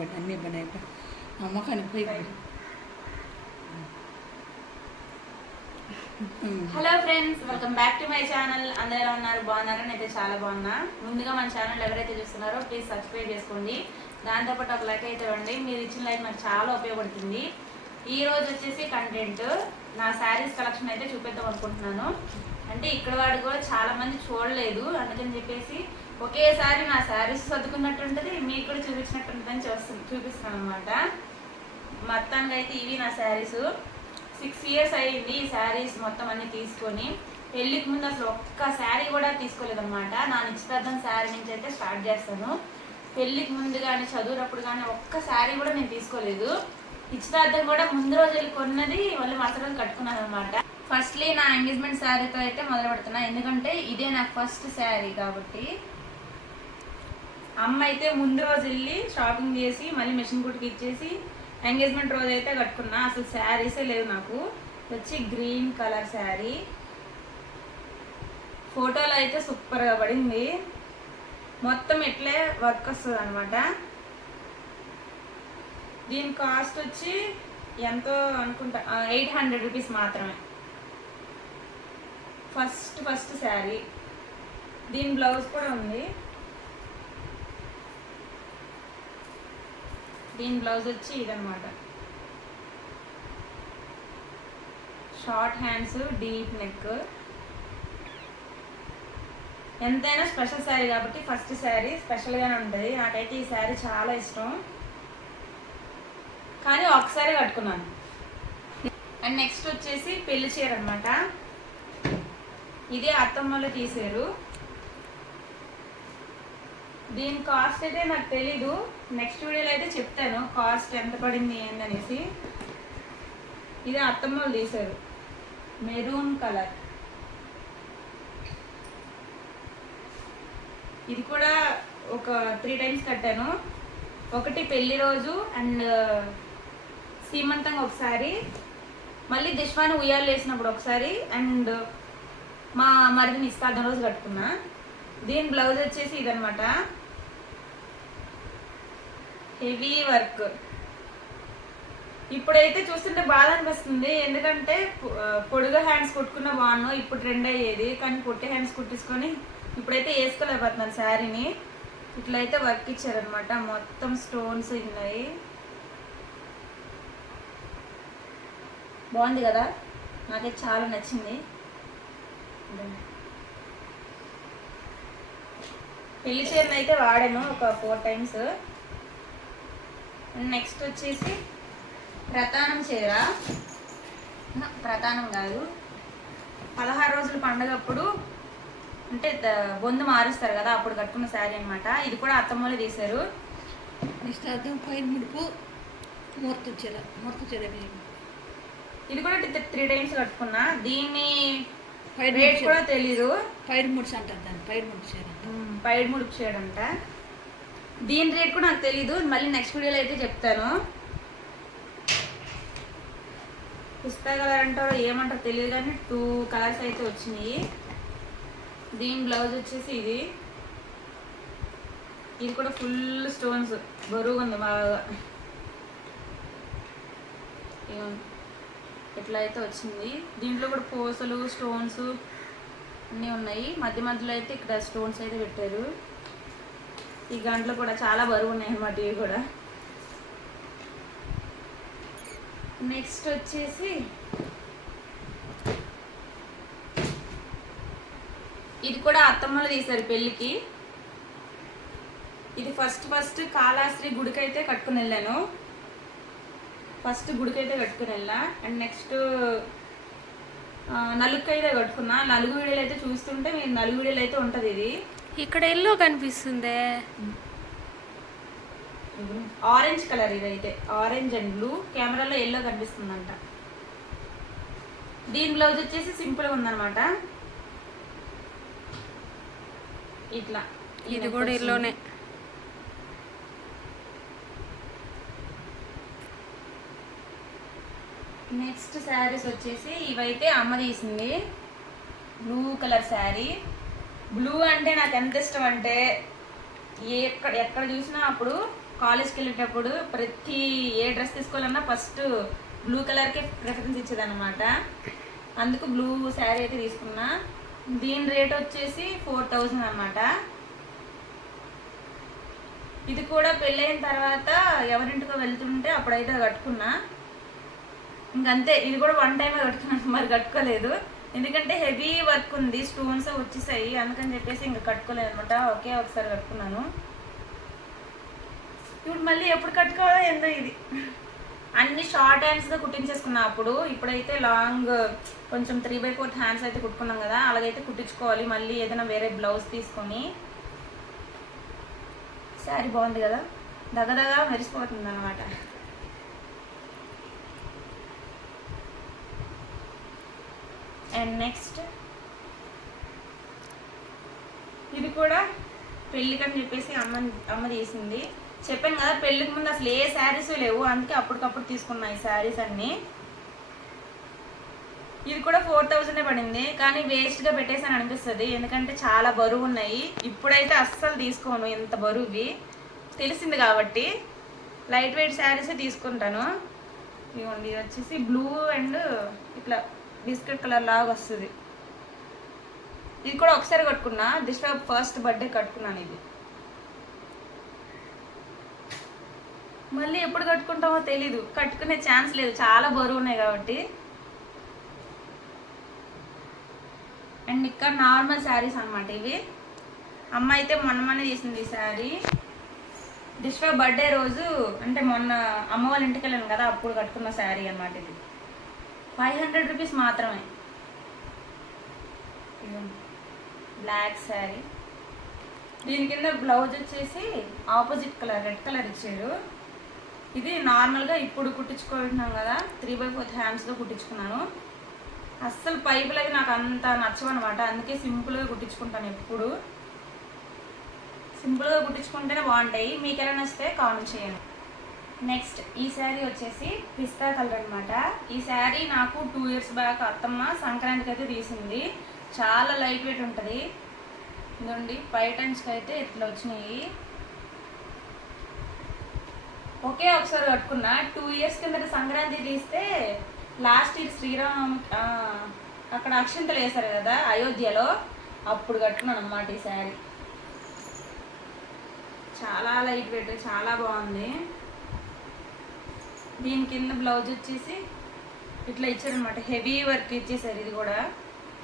అన్నీ బనాయి అమ్మ కనిపోయి. Hello friends, welcome back to my channel. అందరూ ఎలా ఉన్నారు? బాగున్నారని అయితే చాలా బాగున్నా. ముందుగా మన ఛానల్ ఎవరైతే చూస్తున్నారో ప్లీజ్ సబ్స్క్రైబ్ చేసుకోండి. దాంతోపాటు ఒక లైక్ అయితే ఇవ్వండి. మీరు ఇచ్చిన లైక్ నాకు చాలా ఉపయోగపడుతుంది. ఈ రోజు వచ్చేసి కంటెంట్ నా శారీస్ కలెక్షన్ అయితే చూపిద్దాం అనుకుంటున్నాను. అంటే ఇక్కడ వాడు కూడా చాలా మంది చూడలేదు, అందుకని చెప్పేసి ఒకేసారి నా శారీస్ సర్దుకున్నట్టు ఉంటుంది, మీకు కూడా చూపించినట్టు ఉంటుందని చూపిస్తున్నాను అనమాట. మొత్తానికి అయితే ఇవి నా శారీస్. 6 years అయ్యింది ఈ శారీస్ మొత్తం అన్ని తీసుకొని. పెళ్ళికి ముందు అసలు ఒక్క శారీ కూడా తీసుకోలేదన్నమాట. నా నిశ్చితార్థం శారీ నుంచి అయితే స్టార్ట్ చేస్తాను. పెళ్ళికి ముందు కానీ చదువునప్పుడు కానీ ఒక్క శారీ కూడా నేను తీసుకోలేదు. నిశ్చితార్థం కూడా ముందు రోజు వెళ్ళి కొన్నది మళ్ళీ మరుసటి రోజు కట్టుకున్నాను అనమాట. ఫస్ట్లీ నా ఎంగేజ్మెంట్ శారీతో అయితే మొదలు పెడుతున్నా, ఎందుకంటే ఇదే నా ఫస్ట్ శారీ కాబట్టి. అమ్మ అయితే ముందు రోజు వెళ్ళి షాపింగ్ చేసి మళ్ళీ మెషిన్ కుట్టుకి ఇచ్చేసి ఎంగేజ్మెంట్ రోజు అయితే కట్టుకున్నా. అసలు శారీసే లేవు నాకు. వచ్చి గ్రీన్ కలర్ శారీ, ఫోటోలో అయితే సూపర్గా పడింది. మొత్తం ఇట్లే వర్క్ వస్తుంది అనమాట. దీని కాస్ట్ వచ్చి ఎంతో అనుకుంటా 800 రూపీస్ మాత్రమే. ఫస్ట్ శారీ. దీని బ్లౌజ్ కూడా ఉంది. దీని బ్లౌజ్ వచ్చి ఇదనమాట, షార్ట్ హ్యాండ్స్, డీప్ నెక్. ఎంతైనా స్పెషల్ శారీ కాబట్టి ఫస్ట్ శారీ స్పెషల్గానే ఉంటుంది. నాకైతే ఈ శారీ చాలా ఇష్టం, కానీ ఒకసారి కట్టుకున్నాను. అండ్ నెక్స్ట్ వచ్చేసి పెళ్లి చీర అనమాట. ఇది అత్తమ్మలో తీసారు. దీని కాస్ట్ అయితే నాకు తెలీదు, నెక్స్ట్ వీడియోలో అయితే చెప్తాను కాస్ట్ ఎంత పడింది ఏందనేసి. ఇది అత్తమ్మలు తీశారు, మెరూన్ కలర్. ఇది కూడా ఒక 3 times కట్టాను. ఒకటి పెళ్లి రోజు అండ్ సీమంతంగా ఒకసారి, మళ్ళీ దిష్వాని ఉయ్యాలు వేసినప్పుడు ఒకసారి, అండ్ మా మరిదిని నిశ్చితార్థం రోజు కట్టుకున్నా. దీని బ్లౌజ్ వచ్చేసి ఇదనమాట, హెవీ వర్క్. ఇప్పుడైతే చూస్తుంటే బాధ అనిపిస్తుంది, ఎందుకంటే పొడుగు హ్యాండ్స్ కుట్టుకున్న బాగున్నాను, ఇప్పుడు ట్రెండ్ అయ్యేది. కానీ పొట్టి హ్యాండ్స్ కుట్టించుకొని ఇప్పుడైతే వేసుకోలేకపోతున్నాను శారీని. ఇట్లయితే వర్క్ ఇచ్చారనమాట, మొత్తం స్టోన్స్ ఉన్నాయి. బాగుంది కదా, నాకైతే చాలా నచ్చింది. పెళ్లి చీరను అయితే వాడాను ఒక 4 times. నెక్స్ట్ వచ్చేసి ప్రతానం చీర. ప్రతానం కాదు, 16 రోజుల పండగప్పుడు అంటే బొందు మారుస్తారు కదా, అప్పుడు కట్టుకున్న శారీ అనమాట. ఇది కూడా అత్తమ్మలు తీశారు. నిశ్చితార్థం పైన ముడుపు, ముహూర్త చీర. ఇది కూడా 3 times కట్టుకున్నా. దీన్ని రేట్ కూడా తెలీదు. పైన ముడిచి అంటారు దాన్ని, పైన ముడిచి చీర, పైన ముడుపు చేయడంట. దీని రేట్ కూడా నాకు తెలీదు, మళ్ళీ నెక్స్ట్ వీడియోలో అయితే చెప్తాను. పిస్తా కలర్ అంటారో ఏమంటారో తెలియదు, కానీ 2 కలర్స్ అయితే వచ్చినాయి. దీని బ్లౌజ్ వచ్చేసి ఇది కూడా ఫుల్ స్టోన్స్, బరువుగా ఉంది బాగా. ఇట్లా అయితే వచ్చింది. దీంట్లో కూడా పూసలు, స్టోన్స్ అన్నీ ఉన్నాయి. మధ్య మధ్యలో అయితే ఇక్కడ స్టోన్స్ అయితే పెట్టారు. ఈ గంటలు కూడా చాలా బరువు ఉన్నాయి అన్నమాట ఇవి కూడా. నెక్స్ట్ వచ్చేసి ఇది కూడా అత్తమ్మలు తీశారు పెళ్ళికి. ఇది ఫస్ట్ కాళాశ్రీ గుడికి అయితే కట్టుకుని వెళ్ళాను. అండ్ నెక్స్ట్ నలుగు అయితే కట్టుకున్నా. నలుగు వీడియోలు అయితే చూస్తుంటే మీరు నలుగు వీడియోలు అయితే ఉంటుంది. ఇది ఇక్కడ ఎల్లో కనిపిస్తుంది, ఆరెంజ్ కలర్. ఇదైతే ఆరెంజ్ అండ్ బ్లూ, కెమెరాలో ఎల్లో కనిపిస్తుందంట. దీని బ్లౌజ్ వచ్చేసి సింపుల్గా ఉందన్నమాట, ఇట్లా. ఇది కూడా ఎల్లోనే. నెక్స్ట్ శారీస్ వచ్చేసి ఇవైతే అమ్మ తీసింది. Blue colour sari. బ్లూ అంటే నాకు ఎంత ఇష్టం అంటే ఎక్కడ ఎక్కడ చూసినా అప్పుడు కాలేజ్కి వెళ్ళేటప్పుడు ప్రతి ఏ డ్రెస్ తీసుకోవాలన్నా ఫస్ట్ బ్లూ కలర్కే ప్రిఫరెన్స్ ఇచ్చేదన్నమాట. అందుకు బ్లూ శారీ అయితే తీసుకున్నా. దీని రేట్ వచ్చేసి 4000 అన్నమాట. ఇది కూడా పెళ్ళైన తర్వాత ఎవరింటికో వెళ్తుంటే అప్పుడైతే కట్టుకున్నా. ఇంకంతే, ఇది కూడా వన్ టైమే కట్టుకున్నాను, మరి కట్టుకోలేదు. ఎందుకంటే హెవీ వర్క్ ఉంది, స్టోన్స్ వచ్చేసాయి, అందుకని చెప్పేసి ఇంకా కట్టుకోలేదు అనమాట. ఒకే ఒకసారి కట్టుకున్నాను. ఇప్పుడు మళ్ళీ ఎప్పుడు కట్టుకోవాలో ఏందో ఇది. అన్ని షార్ట్ హ్యాండ్స్గా కుట్టించేసుకున్నా అప్పుడు. ఇప్పుడైతే లాంగ్ కొంచెం 3/4 హ్యాండ్స్ అయితే కుట్టుకున్నాం కదా, అలాగైతే కుట్టించుకోవాలి. మళ్ళీ ఏదైనా వేరే బ్లౌజ్ తీసుకొని. శారీ బాగుంది కదా, దగదగా మెరిసిపోతుంది అనమాట. అండ్ నెక్స్ట్ ఇది కూడా పెళ్ళికని చెప్పేసి అమ్మ తీసింది. చెప్పాను కదా పెళ్ళికి ముందు అసలు ఏ శారీస్ లేవు, అందుకే అప్పటికప్పుడు తీసుకున్నా ఈ శారీస్ అన్నీ. ఇది కూడా 4000 పడింది, కానీ వేస్ట్గా పెట్టేసాను అనిపిస్తుంది. ఎందుకంటే చాలా బరువు ఉన్నాయి. ఇప్పుడైతే అస్సలు తీసుకోను ఇంత బరువువి, తెలిసింది కాబట్టి లైట్ వెయిట్ శారీసే తీసుకుంటాను. ఇదిగోండి, ఇది వచ్చేసి బ్లూ అండ్ ఇట్లా బిస్కెట్ కలర్ లాగా వస్తుంది. ఇది కూడా ఒకసారి కట్టుకున్నా, దిస్ ఫస్ట్ బర్త్డే కట్టుకున్నాను. ఇది మళ్ళీ ఎప్పుడు కట్టుకుంటామో తెలీదు, కట్టుకునే ఛాన్స్ లేదు, చాలా బరువు ఉన్నాయి కాబట్టి. అండ్ ఇక్కడ నార్మల్ శారీస్ అనమాట ఇవి. అమ్మ అయితే మొన్ననే తీసింది ఈ శారీ. దిష్వా బర్త్డే రోజు, అంటే మొన్న అమ్మ వాళ్ళ ఇంటికి వెళ్ళాను కదా, అప్పుడు కట్టుకున్న శారీ అనమాట ఇది. 500 రూపీస్ మాత్రమే. బ్లాక్ శారీ, దీని కింద బ్లౌజ్ వచ్చేసి ఆపోజిట్ కలర్ రెడ్ కలర్ ఇచ్చారు. ఇది నార్మల్గా ఇప్పుడు కుట్టించుకుంటున్నాం కదా, 3/4 హ్యాండ్స్గా కుట్టించుకున్నాను. అస్సలు పైపులు అవి నాకు అంత నచ్చవన్నమాట, అందుకే సింపుల్గా కుట్టించుకుంటాను. ఎప్పుడు సింపుల్గా కుట్టించుకుంటేనే బాగుంటాయి. మీకు ఎలా నచ్చితే కామెంట్ చేయండి. నెక్స్ట్ ఈ శారీ వచ్చేసి పిస్తా కలర్ అనమాట. ఈ శారీ నాకు 2 years బ్యాక్ అత్తమ్మ సంక్రాంతికి అయితే తీసింది. చాలా లైట్ వెయిట్ ఉంటుంది. ఇదండి పైటన్స్కి అయితే ఇట్లా వచ్చినాయి. ఒకే ఒకసారి కట్టుకున్నా. 2 years కిందట సంక్రాంతి తీస్తే లాస్ట్ ఇయర్ శ్రీరామ అక్కడ అక్షింతలు వేశారు కదా అయోధ్యలో, అప్పుడు కట్టుకున్నాను అన్నమాట ఈ శారీ. చాలా లైట్ వెయిట్, చాలా బాగుంది. దీని కింద బ్లౌజ్ వచ్చేసి ఇట్లా ఇచ్చారనమాట, హెవీ వర్క్ ఇచ్చేసారు. ఇది కూడా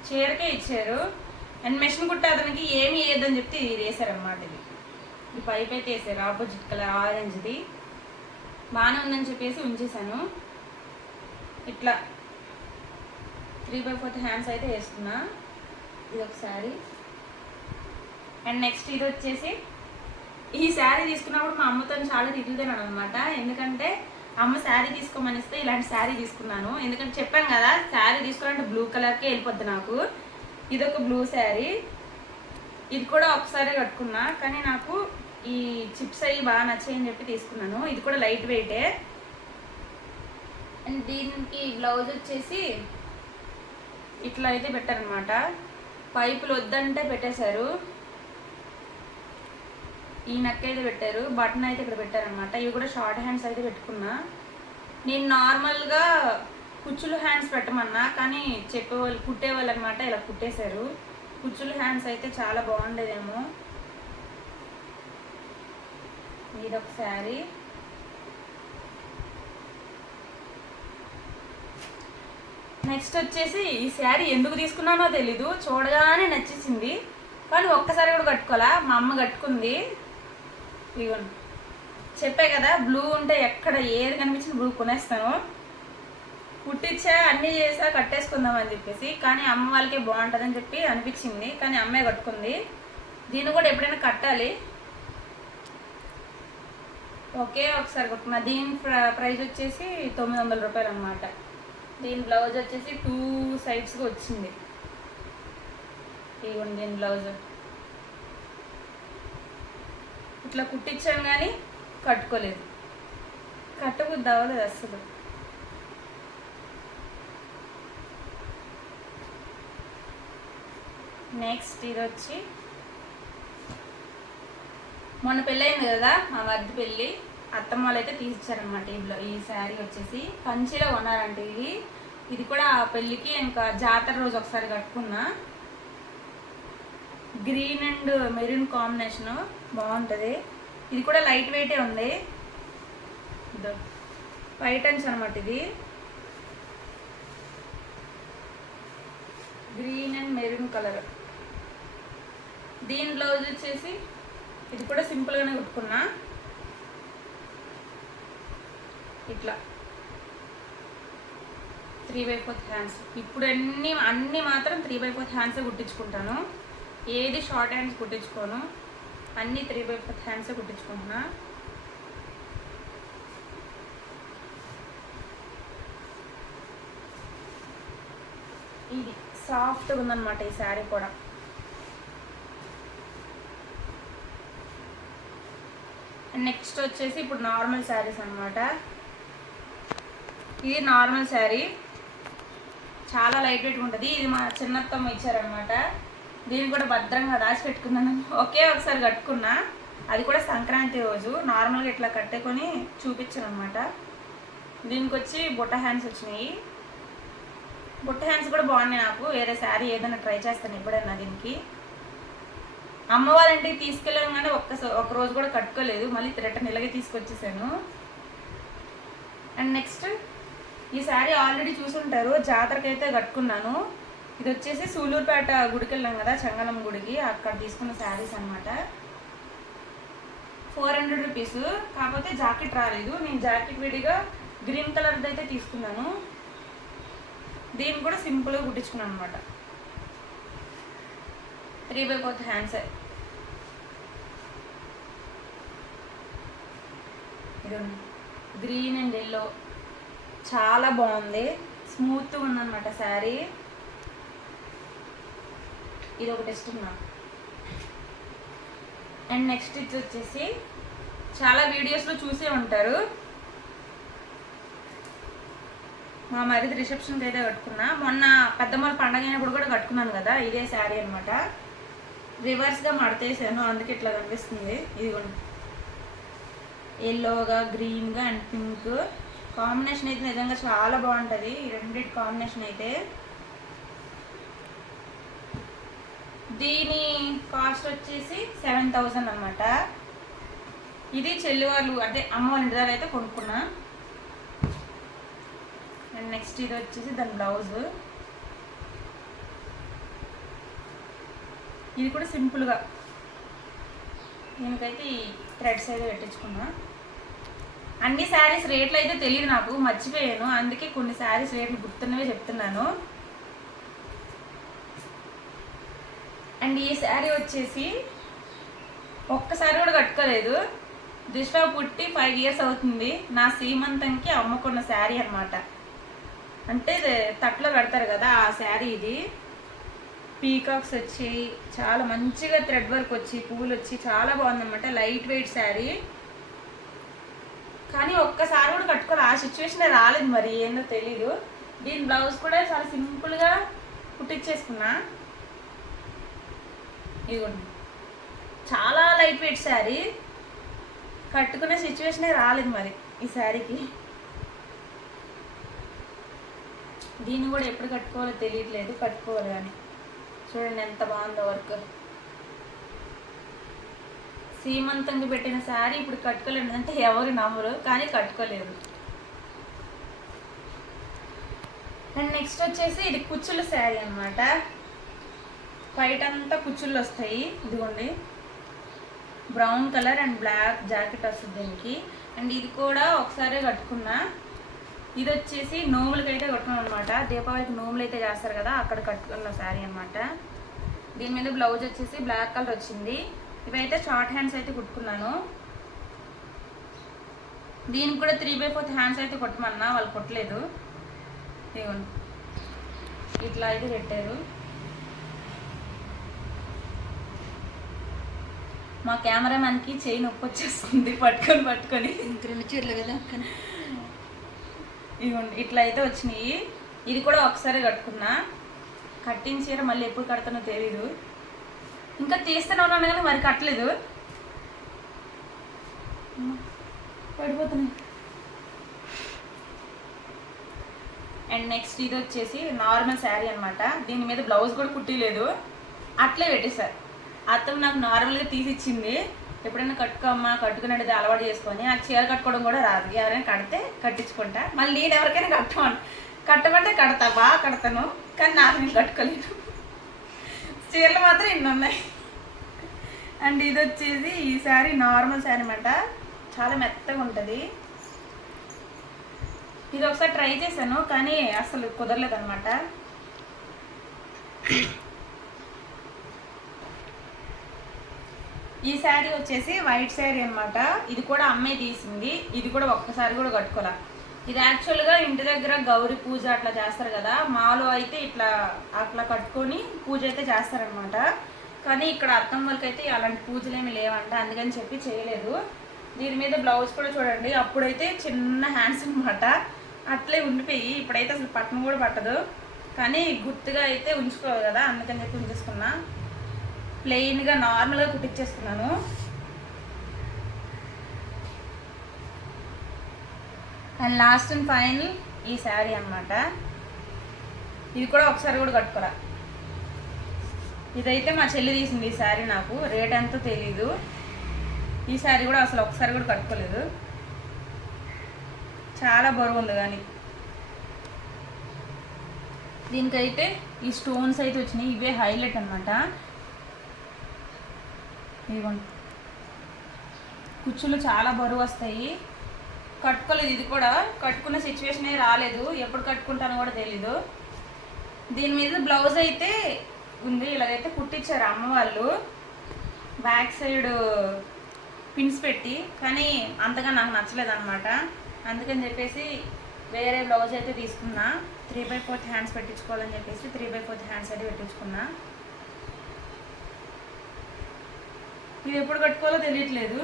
చీరకే ఇచ్చారు. అండ్ మెషిన్ కుట్ట అతనికి ఏమి వేయద్దని చెప్తే ఇది వేసారనమాట. ఇది ఈ పైప్ అయితే వేసారు, ఆపోజిట్ కలర్ ఆరెంజ్ది. బాగానే ఉందని చెప్పేసి ఉంచేసాను. ఇట్లా 3/4 హ్యాండ్స్ అయితే వేసుకున్నా. ఇది ఒక శారీ. అండ్ నెక్స్ట్ ఇది వచ్చేసి, ఈ శారీ తీసుకున్నప్పుడు మా అమ్మతో చాలా తిరుగుతున్నాను అనమాట. ఎందుకంటే అమ్మ శారీ తీసుకోమనిస్తే ఇలాంటి శారీ తీసుకున్నాను. ఎందుకంటే చెప్పాను కదా శారీ తీసుకోవాలంటే బ్లూ కలర్కే వెళ్ళిపోద్ది నాకు. ఇది ఒక బ్లూ శారీ. ఇది కూడా ఒకసారి కట్టుకున్నా, కానీ నాకు ఈ చిప్స్ అవి బాగా నచ్చాయని చెప్పి తీసుకున్నాను. ఇది కూడా లైట్ వెయిటే. అండ్ దీనికి బ్లౌజ్ వచ్చేసి ఇట్లా అయితే పెట్టారనమాట. పైపులు వద్దంటే పెట్టేశారు. ఈ నెక్ అయితే పెట్టారు, బటన్ అయితే ఇక్కడ పెట్టారనమాట. ఇవి కూడా షార్ట్ హ్యాండ్స్ అయితే పెట్టుకున్నా. నేను నార్మల్గా కుచ్చులు హ్యాండ్స్ పెట్టమన్నా, కానీ చెప్పేవాళ్ళు కుట్టేవాళ్ళు అనమాట ఇలా కుట్టేశారు. కుచ్చులు హ్యాండ్స్ అయితే చాలా బాగుండేదేమో. ఇదొక శారీ. నెక్స్ట్ వచ్చేసి ఈ శారీ ఎందుకు తీసుకున్నానో తెలీదు, చూడగానే నచ్చేసింది, కానీ ఒక్కసారి కూడా కట్టుకోవాలా. మా అమ్మ కట్టుకుంది. ఇవ్వండి, చెప్పే కదా బ్లూ ఉంటే ఎక్కడ ఏది కనిపించిన బ్లూ కొనేస్తాను. కుట్టించా, అన్నీ చేసా, కట్టేసుకుందామని చెప్పేసి, కానీ అమ్మ వాళ్ళకే బాగుంటుందని చెప్పి అనిపించింది, కానీ అమ్మాయి కట్టుకుంది. దీన్ని కూడా ఎప్పుడైనా కట్టాలి. ఒకే ఒకసారి కుట్టుకున్నా. దీని ప్రైస్ వచ్చేసి 900 రూపాయలు అనమాట. దీని బ్లౌజ్ వచ్చేసి 2 సైడ్స్గా వచ్చింది. ఇవ్వండి దీని బ్లౌజ్. ఇట్లా కుట్టించాను కానీ కట్టుకోలేదు, కట్టబుద్ధి అవ్వలేదు అస్సలు. నెక్స్ట్ ఇది వచ్చి మొన్న పెళ్ళయింది కదా మా మరిది పెళ్ళి, అత్తమ్మ వాళ్ళు అయితే తీసిచ్చారనమాట. ఈ శారీ వచ్చేసి కంచిలో కొన్నారంటే ఇది కూడా ఆ పెళ్ళికి ఇంకా జాతర రోజు ఒకసారి కట్టుకున్నా. గ్రీన్ అండ్ మెరూన్ కాంబినేషన్ బాగుంటుంది. ఇది కూడా లైట్ వెయిటే ఉంది. వైట్ అండ్స్ అనమాట. ఇది గ్రీన్ అండ్ మెరూన్ కలర్. దీని బ్లౌజ్ వచ్చేసి ఇది కూడా సింపుల్గానే కుట్టుకున్నా. ఇట్లా 3/4 హ్యాండ్స్. ఇప్పుడు అన్ని మాత్రం 3/4 హ్యాండ్సే కుట్టించుకుంటాను. ఏది షార్ట్ హ్యాండ్స్ కుట్టించుకోను, అన్నీ 3/4 హ్యాండ్సే కుట్టించుకుంటున్నా. ఇది సాఫ్ట్గా ఉందన్నమాట ఈ శారీ కూడా. నెక్స్ట్ వచ్చేసి ఇప్పుడు నార్మల్ శారీస్ అనమాట. ఇది నార్మల్ శారీ, చాలా లైట్ వెయిట్గా ఉంటుంది. ఇది మా చిన్నత్తమ్మ ఇచ్చారనమాట. దీన్ని కూడా భద్రంగా దాచిపెట్టుకున్నాను. ఒకసారి కట్టుకున్నా, అది కూడా సంక్రాంతి రోజు. నార్మల్గా ఇట్లా కట్టుకొని చూపించాను అనమాట. దీనికి వచ్చి బుట్ట హ్యాండ్స్ వచ్చినాయి. బుట్ట హ్యాండ్స్ కూడా బాగున్నాయి. నాకు వేరే శారీ ఏదైనా ట్రై చేస్తాను ఎప్పుడైనా. దీనికి అమ్మ వాళ్ళ ఇంటికి తీసుకెళ్ళాను కానీ ఒక రోజు కూడా కట్టుకోలేదు. మళ్ళీ రిటర్న్ ఇలాగే తీసుకొచ్చేసాను. అండ్ నెక్స్ట్ ఈ శారీ ఆల్రెడీ చూసుంటారు, జాతరకి అయితే కట్టుకున్నాను. ఇది వచ్చేసి సూలూరుపేట గుడికి వెళ్ళాం కదా, చెంగళం గుడికి, అక్కడ తీసుకున్న శారీస్ అనమాట. 400 రూపీస్. కాకపోతే జాకెట్ రాలేదు. నేను జాకెట్ విడిగా గ్రీన్ కలర్ది అయితే తీసుకున్నాను. దీన్ని కూడా సింపుల్గా కుట్టించుకున్నాను అనమాట. 3/4 హ్యాండ్స్. ఇది గ్రీన్ అండ్ ఎల్లో చాలా బాగుంది. స్మూత్గా ఉందన్నమాట శారీ. ఇది ఒకటి ఇష్టం. అండ్ నెక్స్ట్ ఇది వచ్చేసి చాలా వీడియోస్లో చూసే ఉంటారు, మా మరిది రిసెప్షన్కి అయితే కట్టుకున్నా. మొన్న పెద్దమ్మ పండగ అయినప్పుడు కూడా కట్టుకున్నాను కదా, ఇదే శారీ అనమాట. రివర్స్గా మడతేసాను, అందుకే ఇట్లా కనిపిస్తుంది. ఇదిగోండి, ఎల్లోగా గ్రీన్గా అండ్ పింక్ కాంబినేషన్ అయితే నిజంగా చాలా బాగుంటుంది. ఈ రెండింటి కాంబినేషన్ అయితే. దీని కాస్ట్ వచ్చేసి 7,000 అనమాట. ఇది చెల్లి వాళ్ళు అంటే అమ్మ వాళ్ళ ఇంటి దగ్గర అయితే కొనుక్కున్నా. అండ్ నెక్స్ట్ ఇది వచ్చేసి దాని బ్లౌజ్. ఇది కూడా సింపుల్గా, దీనికైతే ఈ థ్రెడ్స్ అయితే పెట్టించుకున్నా. అన్ని శారీస్ రేట్లు అయితే తెలియదు నాకు, మర్చిపోయాను. అందుకే కొన్ని శారీస్ రేట్లు గుర్తున్నవే చెప్తున్నాను. అండ్ ఈ శారీ వచ్చేసి ఒక్కసారి కూడా కట్టుకోలేదు. దిశా పుట్టి 5 ఇయర్స్ అవుతుంది. నా సీమంతంకి అమ్ముకున్న శారీ అనమాట. అంటే తట్లో కడతారు కదా ఆ శారీ. ఇది పీకాక్స్ వచ్చి చాలా మంచిగా థ్రెడ్ వర్క్ వచ్చి పువ్వులు వచ్చి చాలా బాగుందన్నమాట. Light weight sari. కానీ ఒక్కసారి కూడా కట్టుకోవాలి, ఆ సిచ్యువేషన్ రాలేదు, మరి ఏందో తెలీదు. దీని బ్లౌజ్ కూడా చాలా సింపుల్గా కుట్టించేసుకున్నా. ఇదిగోండి, చాలా లైట్ వెయిట్ శారీ. కట్టుకునే సిచ్యువేషనే రాలేదు మరి ఈ శారీకి. దీన్ని కూడా ఎప్పుడు కట్టుకోవాలో తెలియట్లేదు, కట్టుకోవాలి కానీ. చూడండి ఎంత బాగుందో వర్క్. సీమంతంగా పెట్టిన శారీ ఇప్పుడు కట్టుకోలేదు అంటే ఎవరు నమ్మరు, కానీ కట్టుకోలేదు. అండ్ నెక్స్ట్ వచ్చేసి ఇది కుచ్చుల శారీ అనమాట. వైట్ అంతా కుచ్చుళ్ళు వస్తాయి. ఇదిగోండి, brown colour and black jacket వస్తుంది దీనికి. అండ్ ఇది కూడా ఒకసారి కట్టుకున్నా. ఇది వచ్చేసి నోములకి అయితే కట్టుకున్నాను అనమాట. దీపావళికి నోములు అయితే చేస్తారు కదా, అక్కడ కట్టుకున్న శారీ అనమాట. దీని మీద బ్లౌజ్ వచ్చేసి బ్లాక్ కలర్ వచ్చింది. ఇవైతే షార్ట్ హ్యాండ్స్ అయితే కుట్టుకున్నాను. దీనికి కూడా 3/4 హ్యాండ్స్ అయితే కొట్టమన్నా, వాళ్ళు కొట్టలేదు. ఇదిగోండి, ఇట్లా అయితే పెట్టారు. మా కెమెరామ్యాన్కి చేయి నొప్పి వచ్చేస్తుంది పట్టుకొని. రెండు చీరలు కదా. ఇదిగోండి, ఇట్లా అయితే వచ్చినాయి. ఇది కూడా ఒకసారి కట్టుకున్నా. కట్టిన చీర మళ్ళీ ఎప్పుడు కడతానో తెలీదు. ఇంకా తీస్తూనే ఉన్నాను కానీ మరి కట్టలేదు. పడిపోతున్నాయి. అండ్ నెక్స్ట్ ఇది వచ్చేసి నార్మల్ శారీ అనమాట. దీని మీద బ్లౌజ్ కూడా కుట్టిలేదు, అట్లే పెట్టేశారు. అత్తమ్మ నాకు నార్మల్గా తీసి ఇచ్చింది. ఎప్పుడైనా కట్టుకోమ్మా, కట్టుకునేది అలవాటు చేసుకొని. నాకు చీర కట్టుకోవడం కూడా రాదు. ఎవరైనా కడితే కట్టించుకుంటా. మళ్ళీ నేను ఎవరికైనా కట్టమంటే కడతా, బాగా కడతాను. కానీ నాకు నేను కట్టుకోలేదు. చీరలు మాత్రం ఇన్ని ఉన్నాయి. అండ్ ఇది వచ్చేసి ఈ శారీ నార్మల్ శారీ అనమాట. చాలా మెత్తగా ఉంటుంది. ఇది ఒకసారి ట్రై చేశాను కానీ అసలు కుదరలేదు అనమాట. ఈ శారీ వచ్చేసి వైట్ శారీ అనమాట. ఇది కూడా అమ్మాయి తీసింది. ఇది కూడా ఒక్కసారి కూడా కట్టుకోలే. ఇది యాక్చువల్గా ఇంటి దగ్గర గౌరీ పూజ అట్లా చేస్తారు కదా, మాలో అయితే అట్లా కట్టుకొని పూజ అయితే చేస్తారనమాట. కానీ ఇక్కడ అత్తమ్మ వాళ్ళకి అయితే అలాంటి పూజలు ఏమి లేవంట, అందుకని చెప్పి చేయలేదు. దీని మీద బ్లౌజ్ కూడా చూడండి, అప్పుడైతే చిన్న హ్యాండ్స్ అనమాట, అట్లే ఉండిపోయి. ఇప్పుడైతే అసలు పట్టణం కూడా పట్టదు. కానీ గుర్తుగా అయితే ఉంచుకోవాలి కదా, అందుకని చెప్పి ఉంచేసుకున్నా. ప్లెయిన్గా నార్మల్గా కుట్టించేసుకున్నాను. అండ్ లాస్ట్ అండ్ ఫైనల్ ఈ శారీ అనమాట. ఇది కూడా ఒకసారి కూడా కట్టుకోరా. ఇదైతే మా చెల్లి తీసింది ఈ శారీ. నాకు రేట్ ఎంతో తెలీదు. ఈ శారీ కూడా అసలు ఒకసారి కూడా కట్టుకోలేదు. చాలా బరువు ఉంది. కానీ దీనికైతే ఈ స్టోన్స్ అయితే వచ్చినాయి. ఇవే హైలైట్ అనమాట. ఇదిగోండి, కుచ్చులు చాలా బరువు వస్తాయి. కట్టుకోలేదు. ఇది కూడా కట్టుకున్న సిచ్యువేషనే రాలేదు. ఎప్పుడు కట్టుకుంటానో కూడా తెలీదు. దీని మీద బ్లౌజ్ అయితే ఉంది. ఇలాగైతే కుట్టించారు అమ్మ వాళ్ళు, బ్యాక్ సైడ్ పిన్స్ పెట్టి. కానీ అంతగా నాకు నచ్చలేదు అనమాట. అందుకని చెప్పేసి వేరే బ్లౌజ్ అయితే తీసుకున్నా. 3/4 హ్యాండ్స్ పెట్టించుకోవాలని చెప్పేసి 3/4 హ్యాండ్స్ అయితే పెట్టించుకున్నా. ఇది ఎప్పుడు కట్టుకోవాలో తెలియట్లేదు.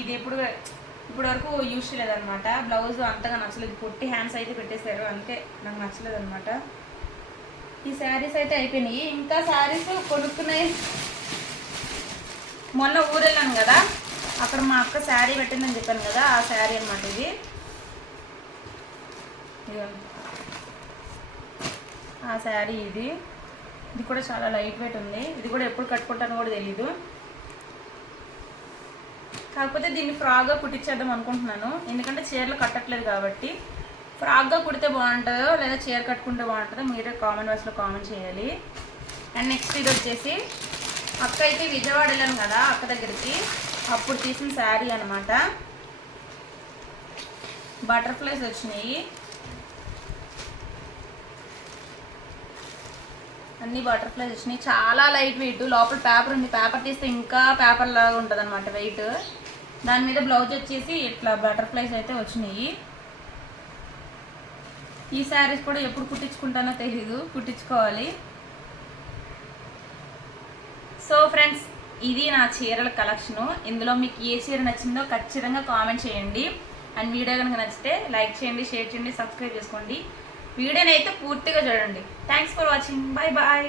ఇది ఇప్పుడు వరకు యూజ్ చేయలేదన్నమాట. బ్లౌజ్ అంతగా నచ్చలేదు. పొట్టి హ్యాండ్స్ అయితే పెట్టేశారు, అందుకే నాకు నచ్చలేదు అనమాట. ఈ శారీస్ అయితే అయిపోయినాయి. ఇంకా శారీస్ కొనుక్కున్నాయి. మొన్న ఊరు వెళ్ళాను కదా, అక్కడ మా అక్క శారీ పెట్టిందని చెప్పాను కదా, ఆ శారీ అనమాట ఇది. ఆ శారీ ఇది కూడా చాలా లైట్ వెయిట్ ఉంది. ఇది కూడా ఎప్పుడు కట్టుకుంటానో కూడా తెలీదు. కాకపోతే దీన్ని ఫ్రాక్గా కుట్టించేద్దాం అనుకుంటున్నాను. ఎందుకంటే చీరలు కట్టట్లేదు కాబట్టి. ఫ్రాక్గా కుడితే బాగుంటుందో లేదా చీర కట్టుకుంటే బాగుంటుందో మీరే కామెంట్ బాక్స్లో కామెంట్ చేయాలి. అండ్ నెక్స్ట్ ఇది వచ్చేసి అక్క అయితే విజయవాడ వెళ్ళాను కదా అక్క దగ్గరికి, అప్పుడు తీసిన శారీ అనమాట. బటర్ఫ్లైస్ వచ్చినాయి. అన్ని బటర్ఫ్లైస్ వచ్చినాయి. చాలా లైట్ వెయిట్. లోపల పేపర్ ఉంది. పేపర్ తీస్తే ఇంకా పేపర్ లాగా ఉంటుంది అనమాట వెయిట్. దాని మీద బ్లౌజ్ వచ్చేసి ఇట్లా బటర్ఫ్లైస్ అయితే వచ్చినాయి. ఈ శారీస్ కూడా ఎప్పుడు కుట్టించుకుంటానో తెలీదు, కుట్టించుకోవాలి. సో ఫ్రెండ్స్, ఇది నా చీరల కలెక్షను. ఇందులో మీకు ఏ చీర నచ్చిందో ఖచ్చితంగా కామెంట్ చేయండి. అండ్ వీడియో కనుక నచ్చితే లైక్ చేయండి, షేర్ చేయండి, సబ్స్క్రైబ్ చేసుకోండి. వీడియోని అయితే పూర్తిగా చూడండి. Thanks for watching. Bye bye.